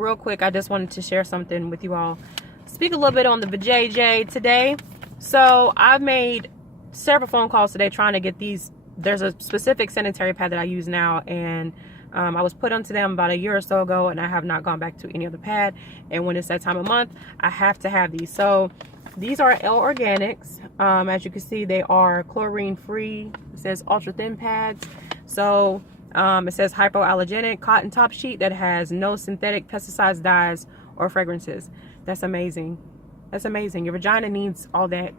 real quick, I just wanted to share something with you all. Speak a little bit on the vajayjay today. So I've made several phone calls today trying to get these. There's a specific sanitary pad that I use now, and I was put onto them about a year or so ago, and I have not gone back to any other pad. And when it's that time of month, I have to have these. So these are L Organics. As you can see, they are chlorine free. It says ultra thin pads. So it says hypoallergenic cotton top sheet that has no synthetic pesticides, dyes, or fragrances. That's amazing. That's amazing. Your vagina needs all that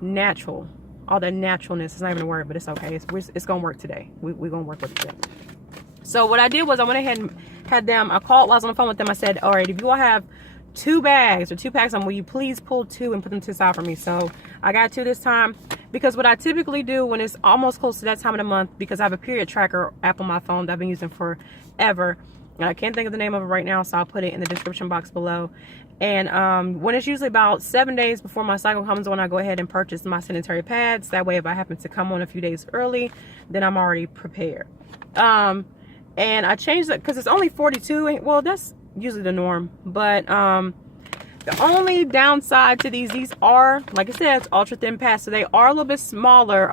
natural, all that naturalness. It's not even a word, but it's okay. It's gonna work today. We're gonna work with it today. So what I did was I went ahead and had them. I called while I was on the phone with them. I said, all right, if you all have 2 bags or 2 packs, will you please pull 2 and put them to the side for me? So I got 2 this time, because what I typically do when it's almost close to that time of the month, because I have a period tracker app on my phone that I've been using forever, and I can't think of the name of it right now, so I'll put it in the description box below. And when it's usually about 7 days before my cycle comes on, I go ahead and purchase my sanitary pads. That way, if I happen to come on a few days early, then I'm already prepared. And I changed it because it's only 42. Well, that's usually the norm. But the only downside to these are, like I said, it's ultra thin pads. So they are a little bit smaller.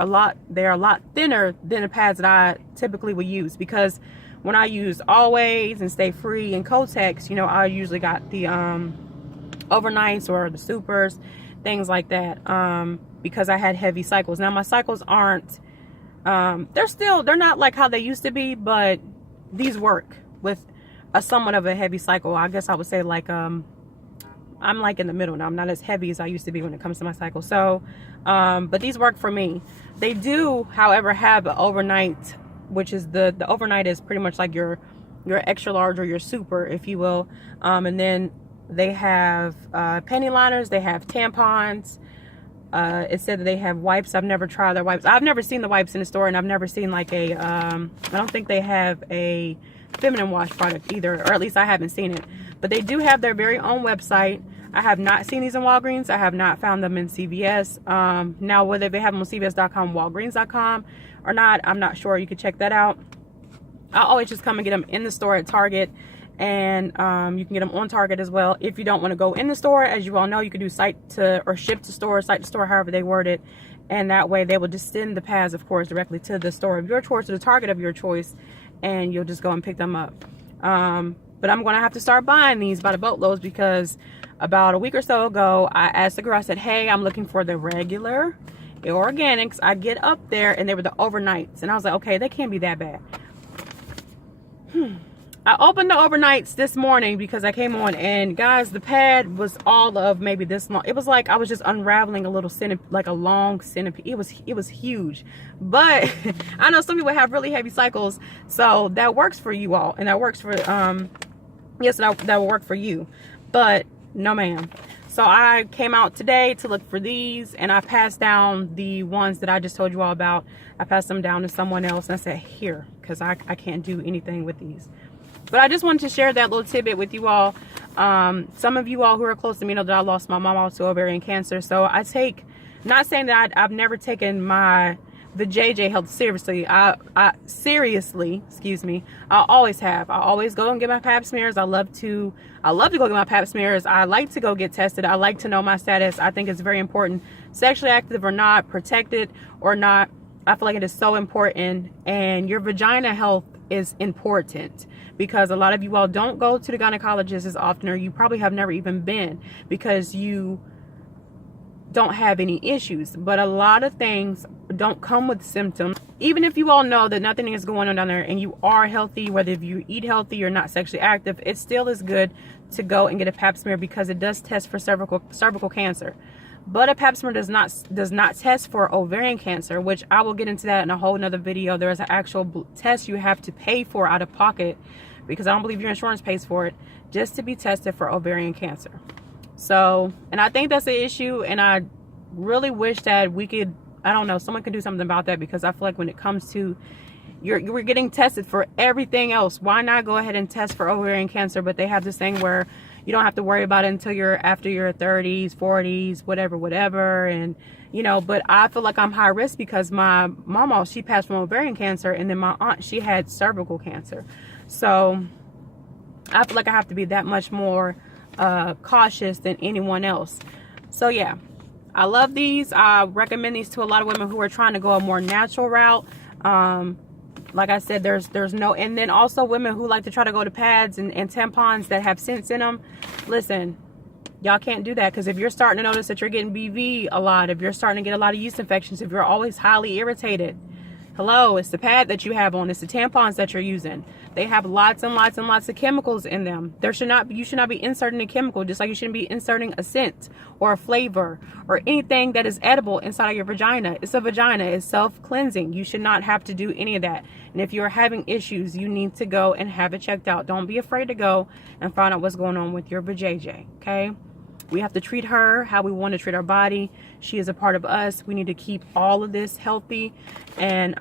They're a lot thinner than the pads that I typically would use. Because when I use Always and Stay Free and Kotex, you know, I usually got the overnights or the supers, things like that. Because I had heavy cycles. Now my cycles aren't, they're not like how they used to be, but these work with a somewhat of a heavy cycle. I guess I would say like I'm like in the middle now. I'm not as heavy as I used to be when it comes to my cycle. So but these work for me. They do, however, have an overnight, which is the overnight is pretty much like your extra large or your super, if you will. And then they have panty liners, they have tampons. It said that they have wipes. I've never tried their wipes. I've never seen the wipes in the store, and I've never seen like a I don't think they have a feminine wash product either, or at least I haven't seen it. But they do have their very own website. I have not seen these in Walgreens. I have not found them in CVS. Now, whether they have them on CVS.com, Walgreens.com or not, I'm not sure. You can check that out. I always just come and get them in the store at Target. And you can get them on Target as well. If you don't want to go in the store, as you all know, you can do site to store, however they word it. And that way they will just send the pads, of course, directly to the store of your choice, to the Target of your choice, and you'll just go and pick them up. But I'm going to have to start buying these by the boatloads, because about a week or so ago, I asked the girl, I said, hey, I'm looking for the regular organics. I get up there and they were the overnights. And I was like, okay, they can't be that bad. I opened the overnights this morning because I came on, and guys, the pad was all of maybe this long. It was like I was just unraveling a little centipede, like a long centipede. It was huge. But I know some people have really heavy cycles, so that works for you all, and that works for yes, that will work for you. But no, ma'am. So I came out today to look for these, and I passed down the ones that I just told you all about. I passed them down to someone else, and I said, here, because I can't do anything with these. But I just wanted to share that little tidbit with you all. Some of you all who are close to me know that I lost my mom to ovarian cancer. So I take, not saying that I've never taken the JJ health seriously. I seriously, excuse me. I always have. I always go and get my pap smears. I love to go get my pap smears. I like to go get tested. I like to know my status. I think it's very important. Sexually active or not, protected or not, I feel like it is so important. And your vagina health is important, because a lot of you all don't go to the gynecologist as often, or you probably have never even been because you don't have any issues. But a lot of things don't come with symptoms. Even if you all know that nothing is going on down there and you are healthy, whether if you eat healthy or not sexually active, it still is good to go and get a pap smear, because it does test for cervical cancer. But a pap smear does not test for ovarian cancer, which I will get into that in a whole nother video. There is an actual test you have to pay for out of pocket, because I don't believe your insurance pays for it, just to be tested for ovarian cancer. So, and I think that's the issue, and I really wish that we could, I don't know, someone could do something about that, because I feel like when it comes to you're getting tested for everything else, why not go ahead and test for ovarian cancer? But they have this thing where you don't have to worry about it until you're after your 30s, 40s, whatever. And, you know, but I feel like I'm high risk because my mama, she passed from ovarian cancer, and then my aunt, she had cervical cancer. So I feel like I have to be that much more cautious than anyone else. So yeah, I love these. I recommend these to a lot of women who are trying to go a more natural route. Like I said, there's no, and then also women who like to try to go to pads and tampons that have scents in them. Listen, y'all can't do that, because if you're starting to notice that you're getting BV a lot, if you're starting to get a lot of yeast infections, if you're always highly irritated, hello, it's the pad that you have on, it's the tampons that you're using. They have lots and lots and lots of chemicals in them. You should not be inserting a chemical, just like you shouldn't be inserting a scent or a flavor or anything that is edible inside of your vagina. It's a vagina, it's self-cleansing. You should not have to do any of that. And if you're having issues, you need to go and have it checked out. Don't be afraid to go and find out what's going on with your vajayjay, okay? We have to treat her how we want to treat our body. She is a part of us. We need to keep all of this healthy. And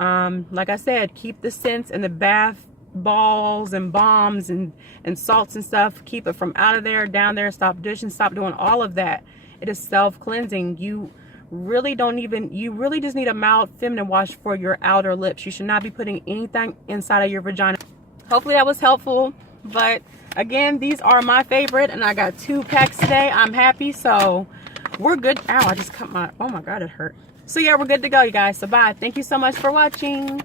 like I said, keep the scents and the bath balls and bombs and salts and stuff. Keep it from out of there, down there. Stop dishing. Stop doing all of that. It is self-cleansing. You really just need a mild feminine wash for your outer lips. You should not be putting anything inside of your vagina. Hopefully that was helpful. But again, these are my favorite, and I got 2 packs today. I'm happy, so we're good. Ow, I just cut my, oh my God, it hurt. So yeah, we're good to go, you guys. So bye. Thank you so much for watching.